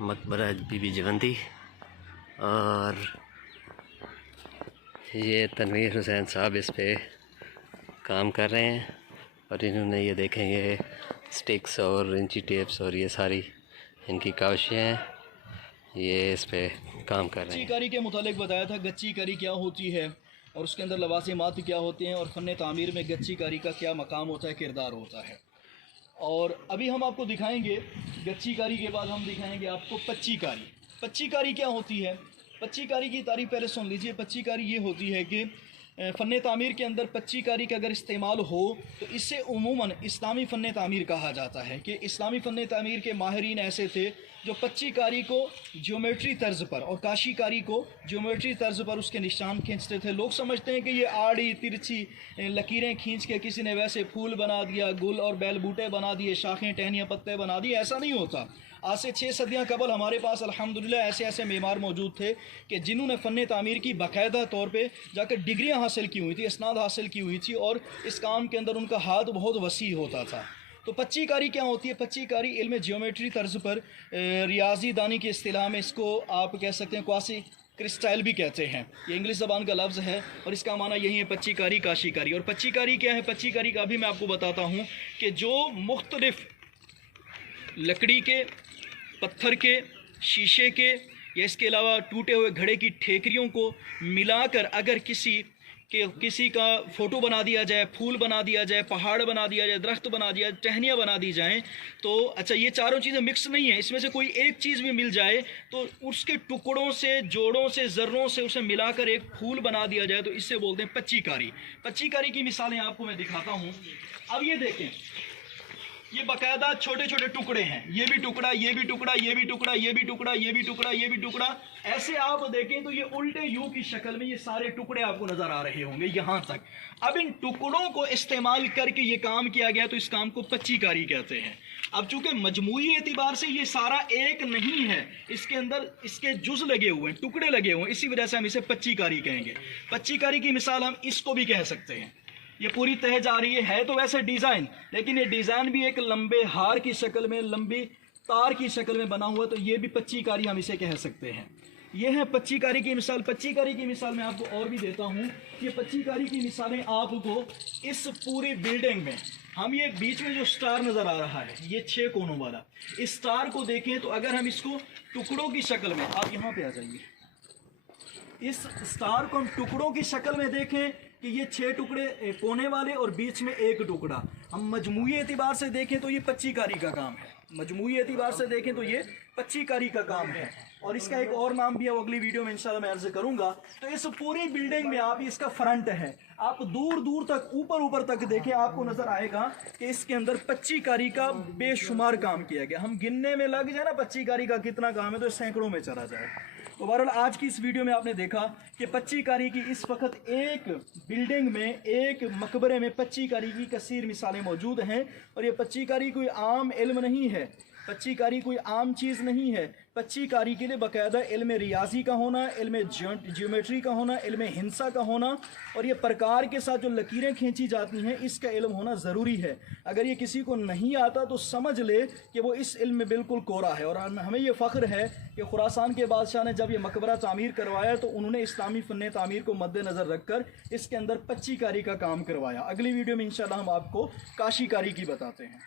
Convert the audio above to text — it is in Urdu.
مقبرہ بی بی جوندی، اور یہ تنویر حسین صاحب اس پہ کام کر رہے ہیں، اور انہوں نے یہ دیکھیں یہ سٹکس اور انچی ٹیپس اور یہ ساری ان کی کاوشیں ہیں، یہ اس پہ کام کر رہے ہیں۔ گچی کاری کے متعلق بتایا تھا گچی کاری کیا ہوتی ہے اور اس کے اندر لوازمات کیا ہوتے ہیں اور فن تعمیر میں گچی کاری کا کیا مقام ہوتا ہے، کردار ہوتا ہے۔ اور ابھی ہم آپ کو دکھائیں گے گچی کاری کے بعد ہم دکھائیں گے آپ کو پچی کاری۔ پچی کاری کیا ہوتی ہے؟ پچی کاری کی تعریف پہلے سن لیجئے۔ پچی کاری یہ ہوتی ہے کہ فن تعمیر کے اندر پچی کاری کا اگر استعمال ہو تو اس سے عموماً اسلامی فن تعمیر کہا جاتا ہے، کہ اسلامی فن تعمیر کے ماہرین ایسے تھے جو پچی کاری کو جیومیٹری طرز پر اور کاشی کاری کو جیومیٹری طرز پر اس کے نشان کھینچتے تھے۔ لوگ سمجھتے ہیں کہ یہ آڑی ترچھی لکیریں کھینچ کے کسی نے ویسے پھول بنا دیا، گل اور بیل بوٹے بنا دیے، شاخیں ٹہنیاں پتے بنا دیے، ایسا نہیں ہوتا۔ آج سے 6 صدیاں قبل ہمارے پاس الحمدللہ ایسے معمار موجود تھے کہ جنہوں نے فن تعمیر کی باقاعدہ طور پہ جا کر ڈگریاں حاصل کی ہوئی تھی، اسناد حاصل کی ہوئی تھی، اور اس کام کے اندر ان کا ہاتھ بہت وسیع ہوتا تھا۔ تو پچی کاری کیا ہوتی ہے؟ پچی کاری علم جیومیٹری طرز پر، ریاضی دانی کی اصطلاح میں اس کو آپ کہہ سکتے ہیں کواسی کرسٹائل بھی کہتے ہیں، یہ انگلش زبان کا لفظ ہے اور اس کا معنی یہی ہے پچی کاری، کاشی کاری۔ اور پچی کاری کیا ہے؟ پچی کاری کا بھی میں آپ کو بتاتا ہوں کہ جو مختلف لکڑی کے، پتھر کے، شیشے کے یا اس کے علاوہ ٹوٹے ہوئے گھڑے کی ٹھیکریوں کو ملا کر اگر کسی کا فوٹو بنا دیا جائے، پھول بنا دیا جائے، پہاڑ بنا دیا جائے، درخت بنا دیا جائے، ٹہنیاں بنا دی جائیں، تو اچھا یہ چاروں چیزیں مکس نہیں ہیں، اس میں سے کوئی ایک چیز بھی مل جائے تو اس کے ٹکڑوں سے، جوڑوں سے، ذروں سے اسے ملا کر ایک پھول بنا دیا جائے تو اس سے بولتے ہیں پچی کاری۔ پچی کاری کی مثالیں آپ کو میں دکھاتا ہوں۔ اب یہ دیکھیں، یہ باقاعدہ چھوٹے چھوٹے ٹکڑے ہیں، یہ بھی ٹکڑا، یہ بھی ٹکڑا، یہ بھی ٹکڑا، یہ بھی ٹکڑا، یہ بھی ٹکڑا، یہ بھی ٹکڑا، ایسے آپ دیکھیں تو یہ الٹے یو کی شکل میں یہ سارے ٹکڑے آپ کو نظر آ رہے ہوں گے یہاں تک۔ اب ان ٹکڑوں کو استعمال کر کے یہ کام کیا گیا تو اس کام کو پچی کاری کہتے ہیں۔ اب چونکہ مجموعی اعتبار سے یہ سارا ایک نہیں ہے، اس کے اندر اس کے جز لگے ہوئے ہیں، ٹکڑے لگے ہوئے ہیں، اسی وجہ سے ہم اسے پچی کاری کہیں گے۔ پچی کاری کی مثال ہم اس کو بھی کہہ سکتے ہیں۔ یہ پوری تہ جا رہی ہے تو ویسے ڈیزائن، لیکن یہ ڈیزائن بھی ایک لمبے ہار کی شکل میں، لمبی تار کی شکل میں بنا ہوا، تو یہ بھی پچی کاری ہم اسے کہہ سکتے ہیں۔ یہ ہے پچی کاری کی مثال۔ پچی کاری کی مثال میں آپ کو اور بھی دیتا ہوں۔ یہ پچی کاری کی مثالیں آپ کو اس پوری بلڈنگ میں، ہم یہ بیچ میں جو سٹار نظر آ رہا ہے یہ 6 کونوں والا، اس سٹار کو دیکھیں تو اگر ہم اس کو ٹکڑوں کی شکل میں، آپ یہاں پہ آ جائیے، اس سٹار کو ہم ٹکڑوں کی شکل میں دیکھیں کہ یہ 6 ٹکڑے کونے والے اور بیچ میں ایک ٹکڑا، ہم مجموعی اعتبار سے دیکھیں تو یہ پچی کاری کا کام ہے۔ مجموعی اعتبار سے دیکھیں تو یہ پچی کاری کا کام ہے، اور اس کا ایک اور نام بھی ہے، وہ اگلی ویڈیو میں انشاءاللہ میں عرض کروں گا۔ تو اس پوری بلڈنگ میں آپ اس کا فرنٹ ہے، آپ دور دور تک، اوپر تک دیکھیں، آپ کو نظر آئے گا کہ اس کے اندر پچی کاری کا بے شمار کام کیا گیا۔ ہم گننے میں لگ جائے نا پچی کاری کا کتنا کام ہے تو سینکڑوں میں چلا جائے۔ تو بہرحال آج کی اس ویڈیو میں آپ نے دیکھا کہ پچی کاری کی اس وقت ایک بلڈنگ میں، ایک مقبرے میں پچی کاری کی کثیر مثالیں موجود ہیں، اور یہ پچی کاری کوئی عام علم نہیں ہے، پچی کاری کوئی عام چیز نہیں ہے۔ پچی کاری کے لیے باقاعدہ علم ریاضی کا ہونا، علم جیومیٹری کا ہونا، علم ہندسہ کا ہونا، اور یہ پرکار کے ساتھ جو لکیریں کھینچی جاتی ہیں اس کا علم ہونا ضروری ہے۔ اگر یہ کسی کو نہیں آتا تو سمجھ لے کہ وہ اس علم میں بالکل کورا ہے۔ اور ہمیں یہ فخر ہے کہ خراسان کے بادشاہ نے جب یہ مقبرہ تعمیر کروایا تو انہوں نے اسلامی فن تعمیر کو مد نظر رکھ کر اس کے اندر پچی کاری کا کام کروایا۔ اگلی ویڈیو میں انشاءاللہ ہم آپ کو کاشی کاری کی بتاتے ہیں۔